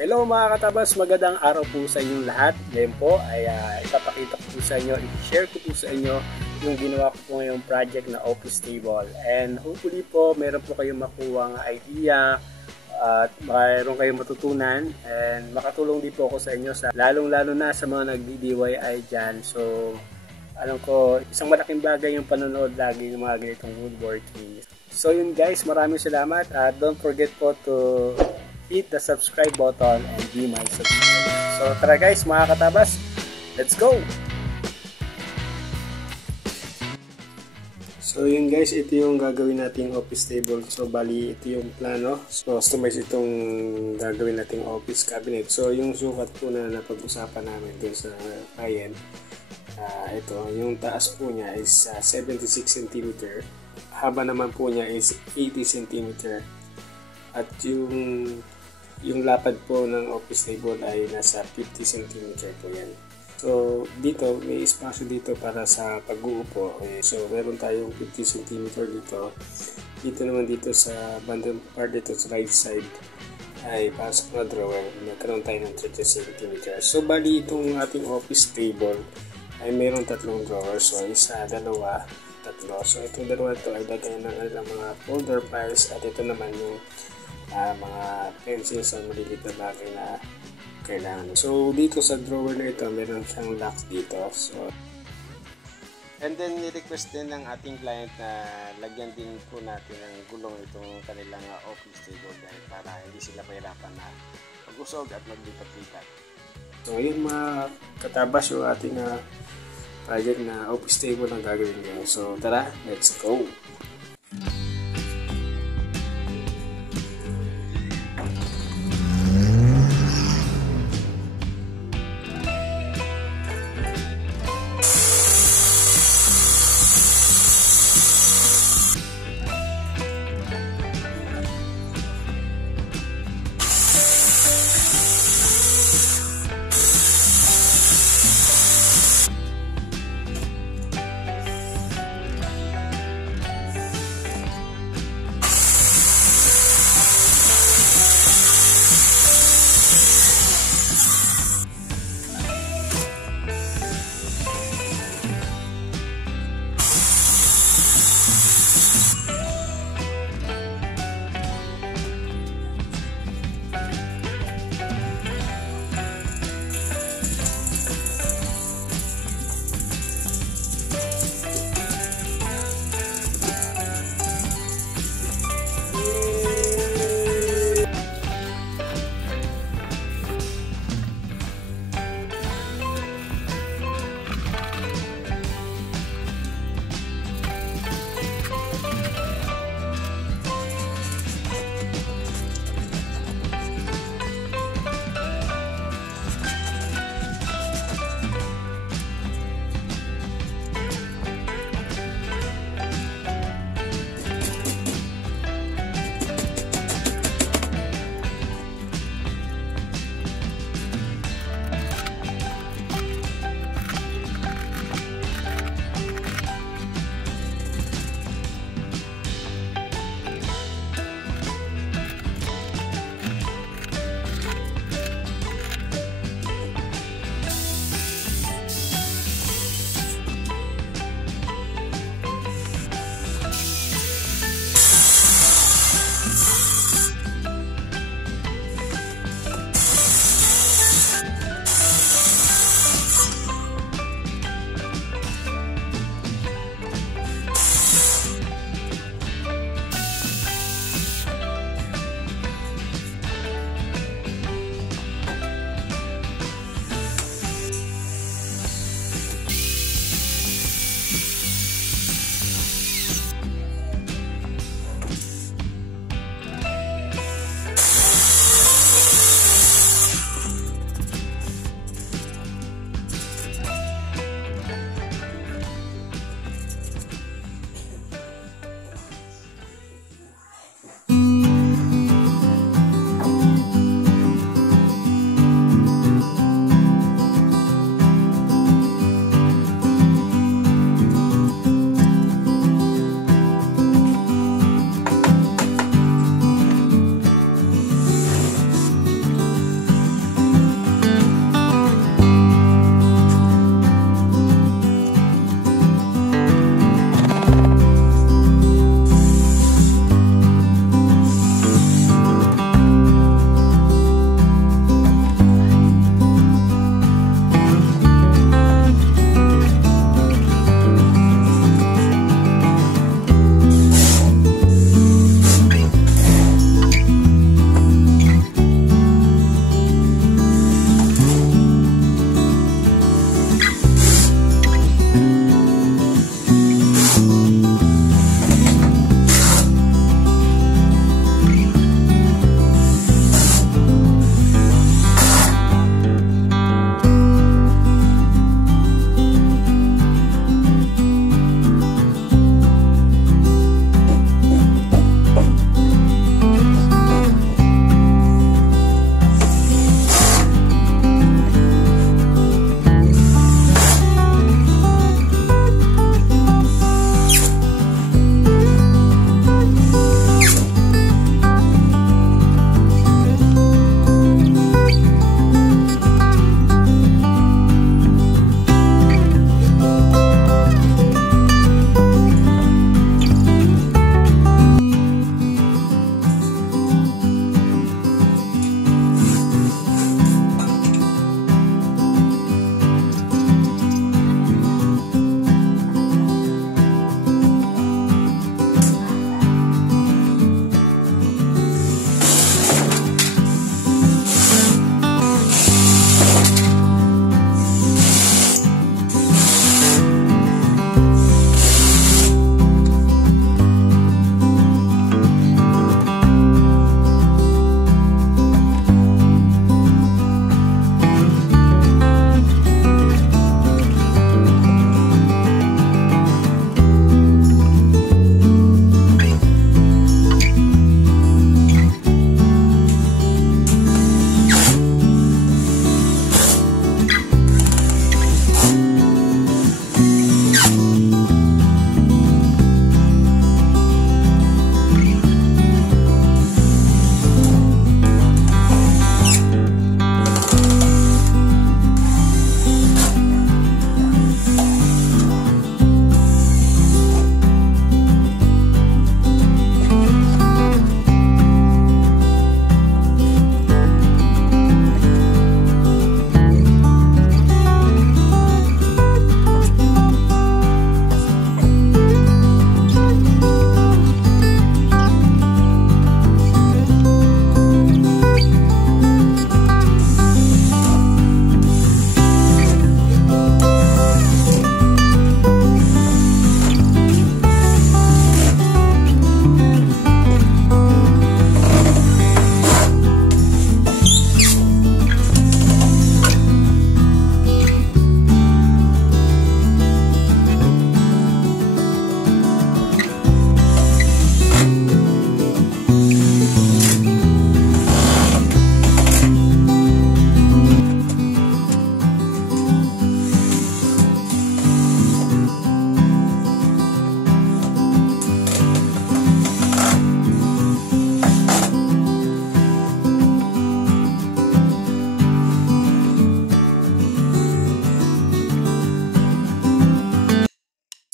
Hello mga katabas, magandang araw po sa inyong lahat. Ngayon po ay ipapakita ko po sa inyo, i-share ko po sa inyo yung ginawa ko po ngayong project na office table. And hopefully po meron po kayong makuha ng idea at mayroon kayong matutunan and makatulong din po ako sa inyo, lalong-lalo na sa mga nagdi-DIY dyan. So alam ko, isang malaking bagay yung panonood lagi ng mga ganitong woodworking. So yun guys, maraming salamat at don't forget po to hit the subscribe button and be my subscriber. So tara guys mga katabas, let's go! So yun guys, ito yung gagawin nating office table. So bali ito yung plano. So customize itong gagawin nating office cabinet. So yung sukat po na napag-usapan namin dun sa client, ito yung taas po niya is 76 cm, haba naman po niya is 80 cm, at yung lapad po ng office table ay nasa 50 cm po yan. So dito may espasyo dito para sa pag-uupo. So meron tayong 50 cm dito. Dito naman dito sa bandang part dito sa right side ay pasok na drawer. Nagkaroon tayo ng 30 cm. So bali itong ating office table ay meron tatlong drawers. So isa, dalawa, tatlo. So itong dalawa ito ay lagay ng mga folder files, at ito naman yung mga pencils ang maliliit na bagay na kailangan. So dito sa drawer na ito meron siyang lock dito. So and then ni-request din ng ating client na lagyan din po natin ng gulong itong kanilang office table dahil para hindi sila mahirapan na mag-usog at maglipat-lipat. So yun mga katabas yung ating project na office table ang gagawin niya. So tara, let's go!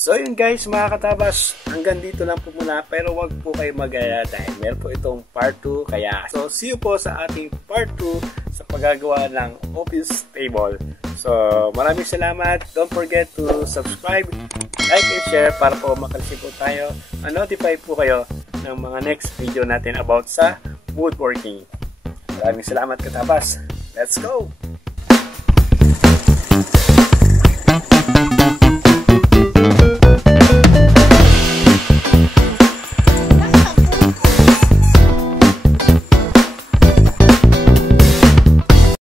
So yun guys, mga katabas, hanggang dito lang po muna, pero wag po kayo mag-alala dahil meron po itong part 2. Kaya so see you po sa ating part 2 sa paggagawa ng office table. So maraming salamat. Don't forget to subscribe, like and share para po makareceive po tayo, notify po kayo ng mga next video natin about sa woodworking. Maraming salamat katabas. Let's go!